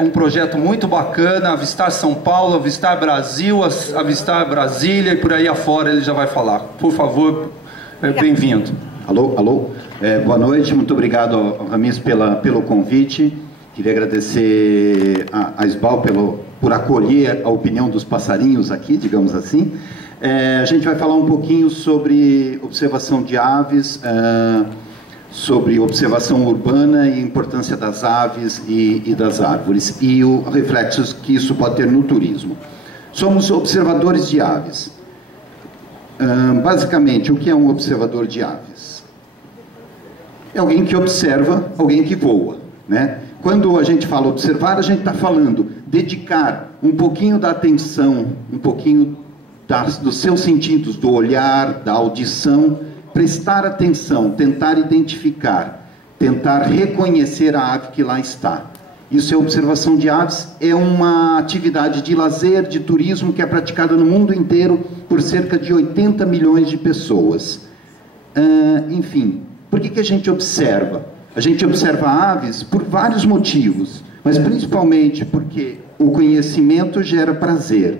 Um projeto muito bacana, Avistar São Paulo, Avistar Brasil, Avistar Brasília e por aí afora ele já vai falar. Por favor, bem-vindo. Alô. Boa noite, muito obrigado ao Ramis pelo convite. Queria agradecer a SBAL por acolher a opinião dos passarinhos aqui, digamos assim. A gente vai falar um pouquinho sobre observação de aves, sobre observação urbana e a importância das aves e das árvores e os reflexos que isso pode ter no turismo. Somos observadores de aves. Basicamente, o que é um observador de aves? É alguém que observa, alguém que voa, né? Quando a gente fala observar, a gente está falando dedicar um pouquinho da atenção, um pouquinho dos seus sentidos, do olhar, da audição, prestar atenção, tentar identificar, tentar reconhecer a ave que lá está. Isso é observação de aves, é uma atividade de lazer, de turismo que é praticada no mundo inteiro por cerca de 80 milhões de pessoas. Enfim, por que a gente observa? A gente observa aves por vários motivos, mas principalmente porque o conhecimento gera prazer.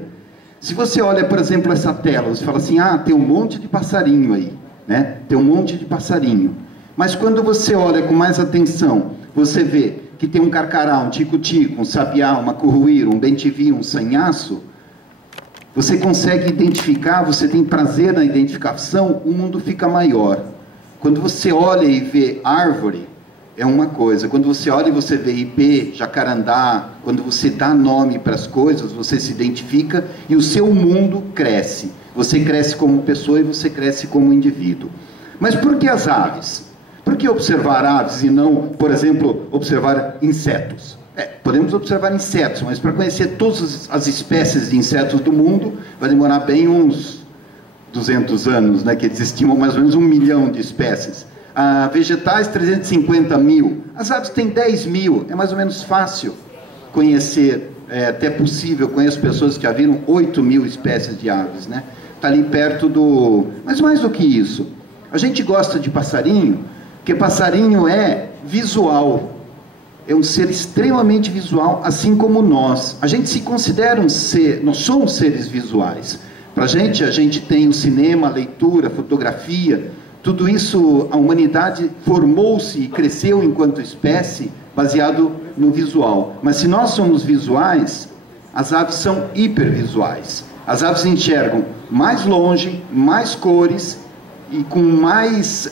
Se você olha, por exemplo, essa tela, você fala assim, tem um monte de passarinho aí, né? Tem um monte de passarinho. Mas quando você olha com mais atenção, você vê que tem um carcará, um tico-tico, um sabiá, uma curruíra, um bem-te-vi, um sanhaço, você consegue identificar, você tem prazer na identificação, o mundo fica maior. Quando você olha e vê árvore, é uma coisa. Quando você olha e você vê ipê, jacarandá, quando você dá nome para as coisas, você se identifica e o seu mundo cresce. Você cresce como pessoa e você cresce como indivíduo. Mas por que as aves? Por que observar aves e não, por exemplo, observar insetos? Podemos observar insetos, mas para conhecer todas as espécies de insetos do mundo, vai demorar bem uns 200 anos, né, que existiam mais ou menos 1 milhão de espécies. Vegetais, 350 mil. As aves têm 10 mil. É mais ou menos fácil conhecer, até possível. Conheço pessoas que já viram 8 mil espécies de aves, né? Está ali perto do... Mas mais do que isso, a gente gosta de passarinho, porque passarinho é visual. É um ser extremamente visual, assim como nós. A gente se considera um ser, nós somos seres visuais. Para a gente tem o cinema, a leitura, a fotografia, tudo isso, a humanidade formou-se e cresceu enquanto espécie, baseado no visual. Mas se nós somos visuais, as aves são hipervisuais. As aves enxergam mais longe, mais cores e com mais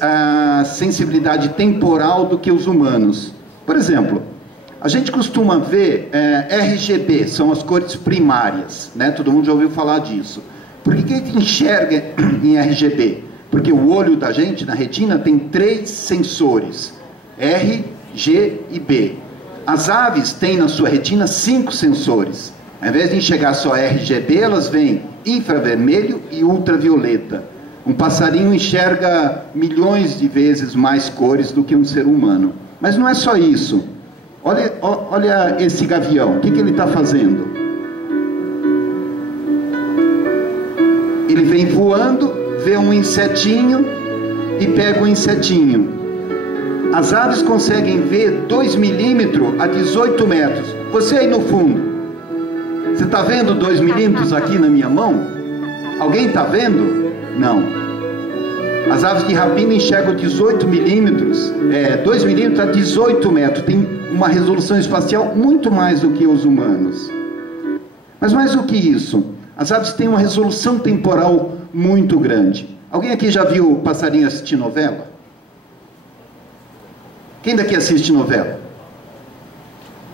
sensibilidade temporal do que os humanos. Por exemplo, a gente costuma ver RGB, são as cores primárias, né? Todo mundo já ouviu falar disso. Por que a gente enxerga em RGB? Porque o olho da gente, na retina, tem 3 sensores, R, G e B. As aves têm na sua retina 5 sensores. Ao invés de enxergar só RGB, elas veem infravermelho e ultravioleta. Um passarinho enxerga milhões de vezes mais cores do que um ser humano. Mas não é só isso. Olha esse gavião, o que ele está fazendo? Ele vem voando, vê um insetinho e pega o insetinho. As aves conseguem ver 2 milímetros a 18 metros. Você aí no fundo, você está vendo 2 milímetros aqui na minha mão? Alguém está vendo? Não. As aves de rapina enxergam 18 milímetros, 2 milímetros a 18 metros. Tem uma resolução espacial muito mais do que os humanos. Mas mais do que isso, as aves têm uma resolução temporal muito grande. Alguém aqui já viu passarinho assistir novela? Quem daqui assiste novela?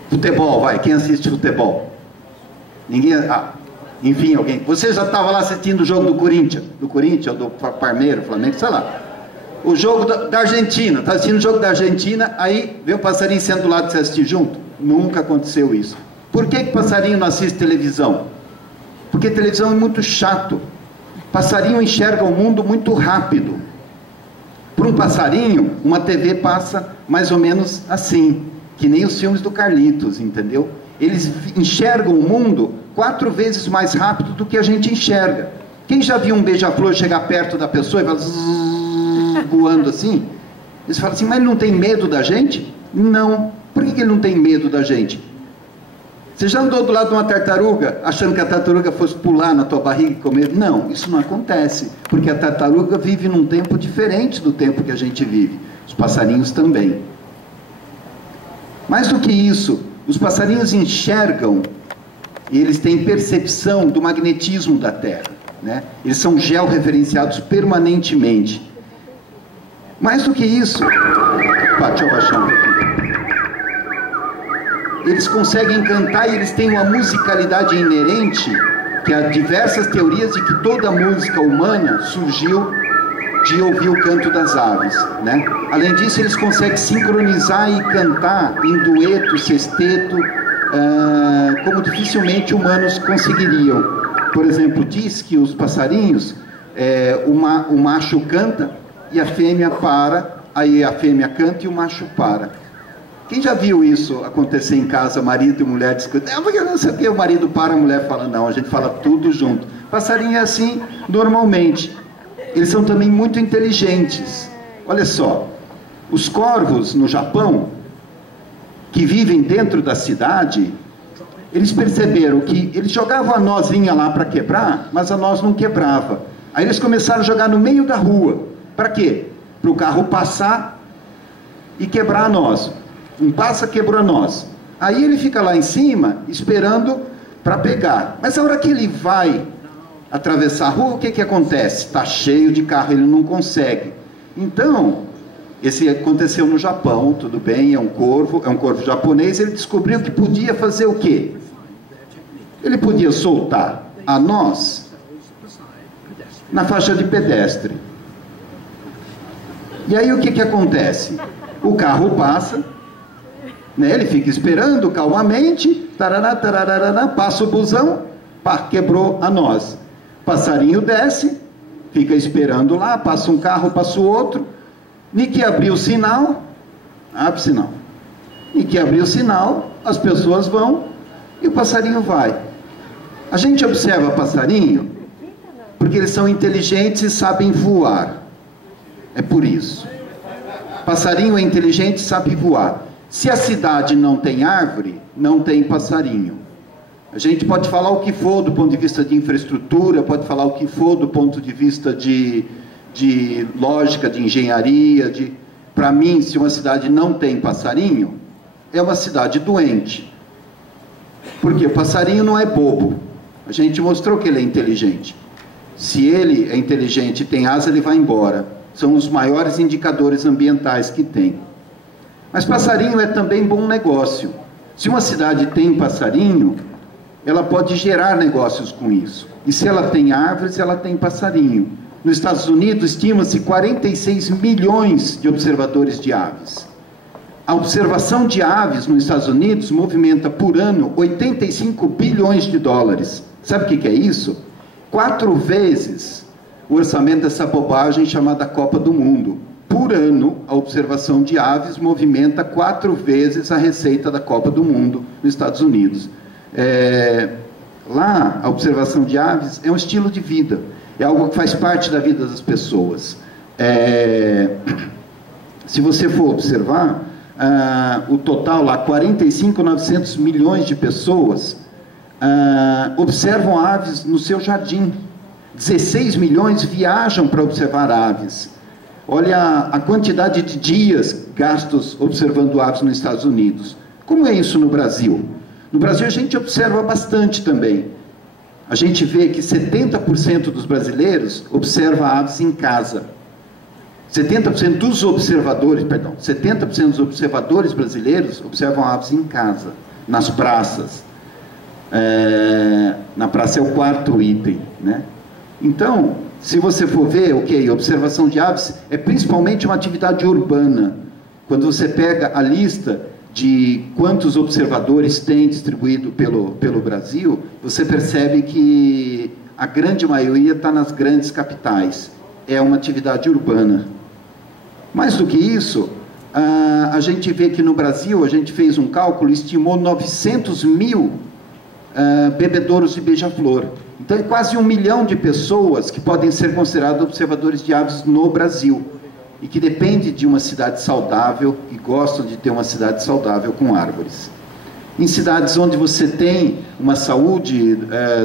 Futebol, vai. Quem assiste futebol? Ninguém... enfim, alguém. Você já estava lá assistindo o jogo do Corinthians, do Palmeiras, Flamengo, sei lá. O jogo da Argentina. Está assistindo o jogo da Argentina, aí vê o passarinho sendo do lado de você assistir junto? Nunca aconteceu isso. Por que passarinho não assiste televisão? Porque televisão é muito chato. Passarinho enxerga o mundo muito rápido. Por um passarinho, uma TV passa mais ou menos assim, que nem os filmes do Carlitos, entendeu? Eles enxergam o mundo 4 vezes mais rápido do que a gente enxerga. Quem já viu um beija-flor chegar perto da pessoa e vai voando assim? Eles falam assim, mas ele não tem medo da gente? Não. Por que ele não tem medo da gente? Você já andou do lado de uma tartaruga, achando que a tartaruga fosse pular na tua barriga e comer? Não, isso não acontece, porque a tartaruga vive num tempo diferente do tempo que a gente vive. Os passarinhos também. Mais do que isso, os passarinhos enxergam e eles têm percepção do magnetismo da Terra, né? Eles são georreferenciados permanentemente. Mais do que isso, deixa eu baixar um pouquinho. Eles conseguem cantar e eles têm uma musicalidade inerente, que há diversas teorias de que toda a música humana surgiu de ouvir o canto das aves, né? Além disso, eles conseguem sincronizar e cantar em dueto, sexteto, como dificilmente humanos conseguiriam. Por exemplo, diz que os passarinhos, o macho canta e a fêmea para, aí a fêmea canta e o macho para. Quem já viu isso acontecer em casa, marido e mulher discutindo? Porque não sei o que, o marido para, a mulher fala, não, a gente fala tudo junto. Passarinho é assim normalmente. Eles são também muito inteligentes. Olha só, os corvos no Japão, que vivem dentro da cidade, eles perceberam que eles jogavam a nozinha lá para quebrar, mas a noz não quebrava. Aí eles começaram a jogar no meio da rua. Para quê? Para o carro passar e quebrar a noz. Um passa, quebrou a noz. Aí ele fica lá em cima, esperando para pegar. Mas a hora que ele vai atravessar a rua, o que que acontece? Está cheio de carro, ele não consegue. Então, esse aconteceu no Japão, tudo bem, é um corvo japonês, ele descobriu que podia fazer o quê? Ele podia soltar a noz na faixa de pedestre. E aí o que que acontece? O carro passa, né, ele fica esperando calmamente, tarará, tarará, passa o busão, pá, quebrou a noz. Passarinho desce, fica esperando lá, passa um carro, passa o outro, nem que abriu o sinal, abre o sinal. E que abriu o sinal, as pessoas vão e o passarinho vai. A gente observa passarinho porque eles são inteligentes e sabem voar. É por isso. Passarinho é inteligente e sabe voar. Se a cidade não tem árvore, não tem passarinho. A gente pode falar o que for do ponto de vista de infraestrutura, pode falar o que for do ponto de vista de lógica, de engenharia. Para mim, se uma cidade não tem passarinho, é uma cidade doente. Porque o passarinho não é bobo. A gente mostrou que ele é inteligente. Se ele é inteligente e tem asa, ele vai embora. São os maiores indicadores ambientais que tem. Mas passarinho é também bom negócio. Se uma cidade tem passarinho, ela pode gerar negócios com isso. E se ela tem árvores, ela tem passarinho. Nos Estados Unidos, estima-se 46 milhões de observadores de aves. A observação de aves nos Estados Unidos movimenta por ano 85 bilhões de dólares. Sabe o que é isso? 4 vezes o orçamento dessa bobagem chamada Copa do Mundo. Por ano, a observação de aves movimenta 4 vezes a receita da Copa do Mundo nos Estados Unidos. Lá, a observação de aves é um estilo de vida, é algo que faz parte da vida das pessoas. Se você for observar, o total lá, 45.900 milhões de pessoas observam aves no seu jardim. 16 milhões viajam para observar aves. Olha a quantidade de dias gastos observando aves nos Estados Unidos. Como é isso no Brasil? No Brasil a gente observa bastante também. A gente vê que 70% dos brasileiros observa aves em casa. 70% dos observadores brasileiros observam aves em casa, nas praças. Na praça é o 4º item, né? Então, se você for ver, observação de aves é principalmente uma atividade urbana. Quando você pega a lista de quantos observadores tem distribuído pelo Brasil, você percebe que a grande maioria está nas grandes capitais. É uma atividade urbana. Mais do que isso, a gente vê que no Brasil, a gente fez um cálculo e estimou 900 mil bebedouros de beija-flor. Então, é quase 1 milhão de pessoas que podem ser considerados observadores de aves no Brasil e que dependem de uma cidade saudável e gostam de ter uma cidade saudável com árvores. Em cidades onde você tem uma saúde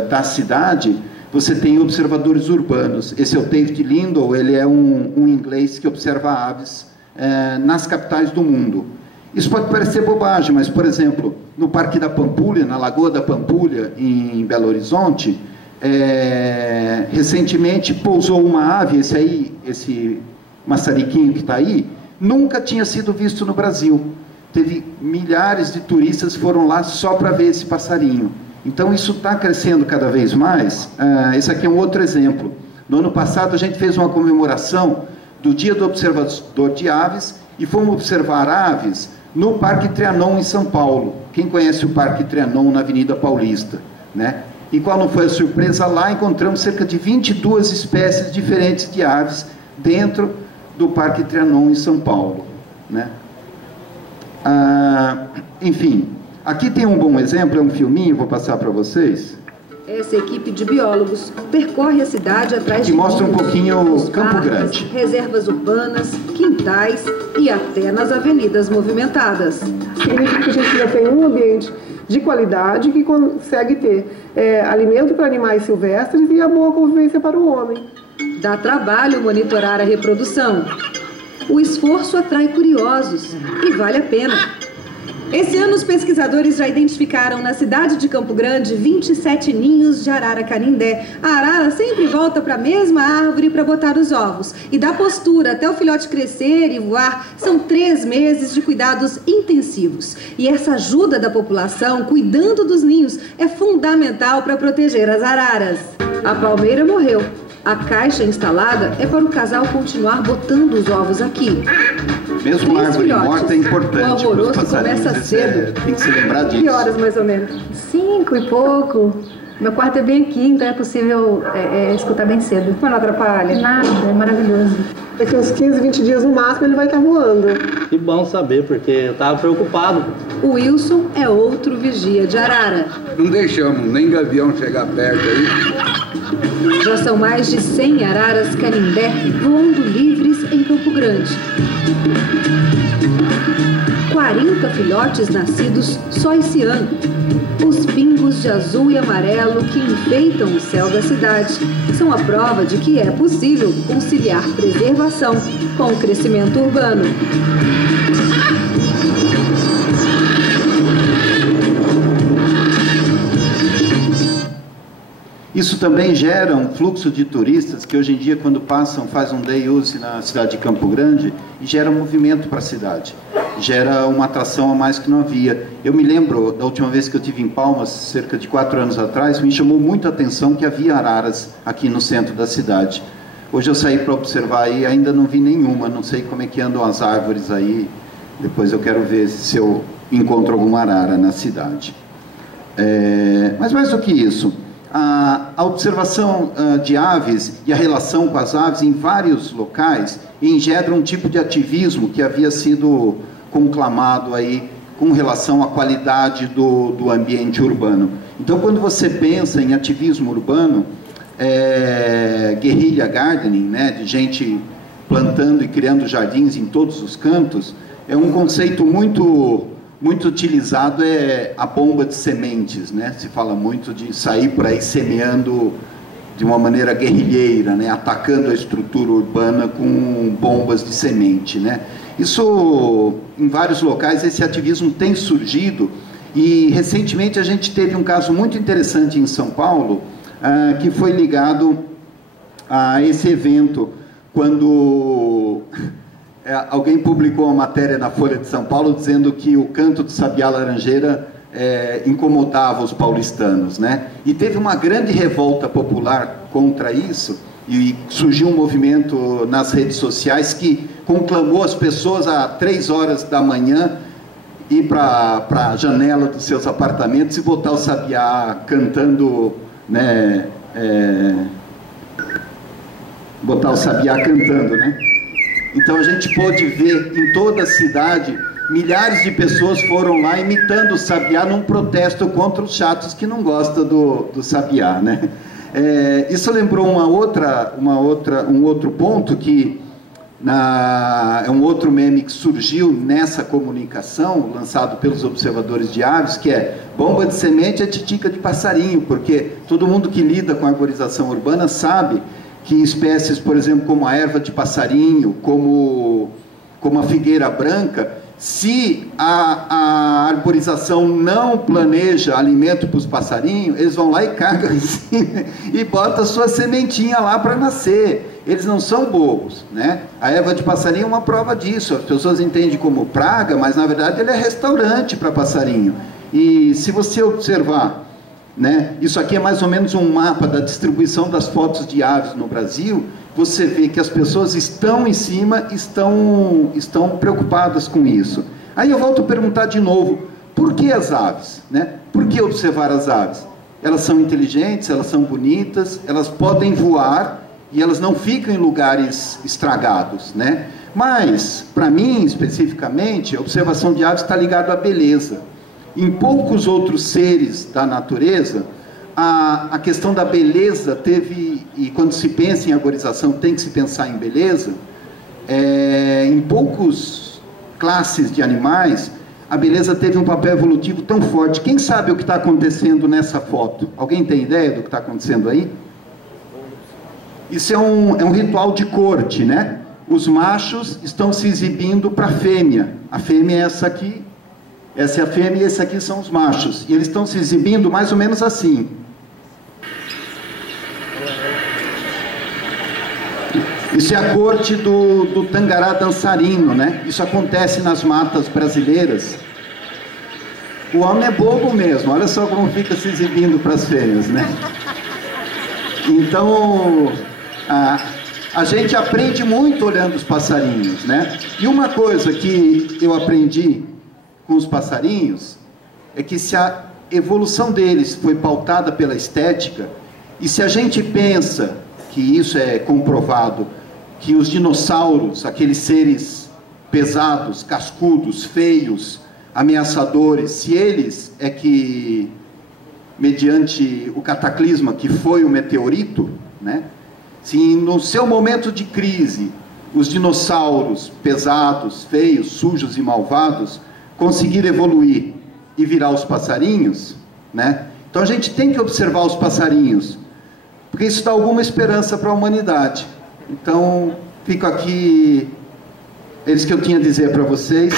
da cidade, você tem observadores urbanos. Esse é o David Lindell, ele é um inglês que observa aves nas capitais do mundo. Isso pode parecer bobagem, mas, por exemplo, no Parque da Pampulha, na Lagoa da Pampulha, em Belo Horizonte, recentemente pousou uma ave, esse maçariquinho que está aí, nunca tinha sido visto no Brasil. Teve milhares de turistas que foram lá só para ver esse passarinho. Então, isso está crescendo cada vez mais. Esse aqui é um outro exemplo. No ano passado, a gente fez uma comemoração do Dia do Observador de Aves e fomos observar aves no Parque Trianon, em São Paulo. Quem conhece o Parque Trianon na Avenida Paulista, né? E qual não foi a surpresa? Lá encontramos cerca de 22 espécies diferentes de aves dentro do Parque Trianon, em São Paulo, né? Enfim, aqui tem um bom exemplo, é um filminho, vou passar para vocês. Essa equipe de biólogos percorre a cidade atrás que mostra um pouquinho Campo Grande, reservas urbanas, quintais e até nas avenidas movimentadas. Significa que a gente já tem um ambiente de qualidade que consegue ter alimento para animais silvestres e a boa convivência para o homem. Dá trabalho monitorar a reprodução. O esforço atrai curiosos e vale a pena. Esse ano, os pesquisadores já identificaram na cidade de Campo Grande 27 ninhos de arara canindé. A arara sempre volta para a mesma árvore para botar os ovos. E da postura até o filhote crescer e voar, são 3 meses de cuidados intensivos. E essa ajuda da população, cuidando dos ninhos, é fundamental para proteger as araras. A palmeira morreu. A caixa instalada é para o casal continuar botando os ovos aqui. Mesmo a árvore morta é importante. O alvoroço começa cedo. Tem que se lembrar disso. Que horas mais ou menos? 5 e pouco. Meu quarto é bem aqui, então é possível escutar bem cedo. Mas não atrapalha? Nada, é maravilhoso. Daqui uns 15, 20 dias no máximo ele vai estar voando. Que bom saber, porque eu estava preocupado. O Wilson é outro vigia de arara. Não deixamos nem gavião chegar perto aí. Já são mais de 100 araras canindé voando livres em Campo Grande. 40 filhotes nascidos só esse ano. Os pingos de azul e amarelo que enfeitam o céu da cidade são a prova de que é possível conciliar preservação com o crescimento urbano. Isso também gera um fluxo de turistas que hoje em dia, quando passam, faz um day use na cidade de Campo Grande e gera movimento para a cidade. Gera uma atração a mais que não havia. Eu me lembro da última vez que eu estive em Palmas, cerca de 4 anos atrás, me chamou muito a atenção que havia araras aqui no centro da cidade. Hoje eu saí para observar e ainda não vi nenhuma, não sei como é que andam as árvores aí. Depois eu quero ver se eu encontro alguma arara na cidade. Mas mais do que isso, a observação de aves e a relação com as aves em vários locais engendra um tipo de ativismo que havia sido conclamado aí com relação à qualidade do ambiente urbano. Então, quando você pensa em ativismo urbano, guerrilla gardening, né, de gente plantando e criando jardins em todos os cantos, é um conceito muito utilizado, a bomba de sementes, né? Se fala muito de sair por aí semeando de uma maneira guerrilheira, né? Atacando a estrutura urbana com bombas de semente, né? Isso, em vários locais, esse ativismo tem surgido e, recentemente, a gente teve um caso muito interessante em São Paulo, que foi ligado a esse evento, quando alguém publicou uma matéria na Folha de São Paulo dizendo que o canto do sabiá laranjeira incomodava os paulistanos, né? E teve uma grande revolta popular contra isso e surgiu um movimento nas redes sociais que conclamou as pessoas a 3 horas da manhã ir para a janela dos seus apartamentos e botar o sabiá cantando, né? Botar o sabiá cantando, né? Então a gente pôde ver em toda a cidade, milhares de pessoas foram lá imitando o sabiá num protesto contra os chatos que não gostam do sabiá, né? Isso lembrou um outro ponto que É um outro meme que surgiu nessa comunicação, lançado pelos observadores de aves, que é: bomba de semente é titica de passarinho, porque todo mundo que lida com a arborização urbana sabe que espécies, por exemplo, como a erva de passarinho, como a figueira branca, se a arborização não planeja alimento para os passarinhos, eles vão lá e cagam em cima e botam a sua sementinha lá para nascer. Eles não são bobos, né? A erva de passarinho é uma prova disso. As pessoas entendem como praga, mas na verdade ele é restaurante para passarinho. E se você observar, né, isso aqui é mais ou menos um mapa da distribuição das fotos de aves no Brasil, você vê que as pessoas estão em cima, estão preocupadas com isso. Aí eu volto a perguntar de novo: por que as aves, né? Por que observar as aves? Elas são inteligentes, elas são bonitas, elas podem voar e elas não ficam em lugares estragados, né? Mas, para mim, especificamente, a observação de aves está ligada à beleza. Em poucos outros seres da natureza, a questão da beleza teve, e quando se pensa em arborização tem que se pensar em beleza, em poucas classes de animais, a beleza teve um papel evolutivo tão forte. Quem sabe o que está acontecendo nessa foto? Alguém tem ideia do que está acontecendo aí? Isso é um ritual de corte, né? Os machos estão se exibindo para a fêmea. A fêmea é essa aqui, essa é a fêmea e esse aqui são os machos. E eles estão se exibindo mais ou menos assim. Isso é a corte do tangará dançarino, né? Isso acontece nas matas brasileiras. O homem é bobo mesmo, olha só como fica se exibindo para as fêmeas, né? Então, a gente aprende muito olhando os passarinhos, né? E uma coisa que eu aprendi com os passarinhos é que se a evolução deles foi pautada pela estética, e se a gente pensa que isso é comprovado, que os dinossauros, aqueles seres pesados, cascudos, feios, ameaçadores, se eles é que, mediante o cataclisma que foi o meteorito, né? Se no seu momento de crise, os dinossauros pesados, feios, sujos e malvados conseguiram evoluir e virar os passarinhos, né? Então a gente tem que observar os passarinhos, porque isso dá alguma esperança para a humanidade. Então, fico aqui, é isso que eu tinha a dizer para vocês.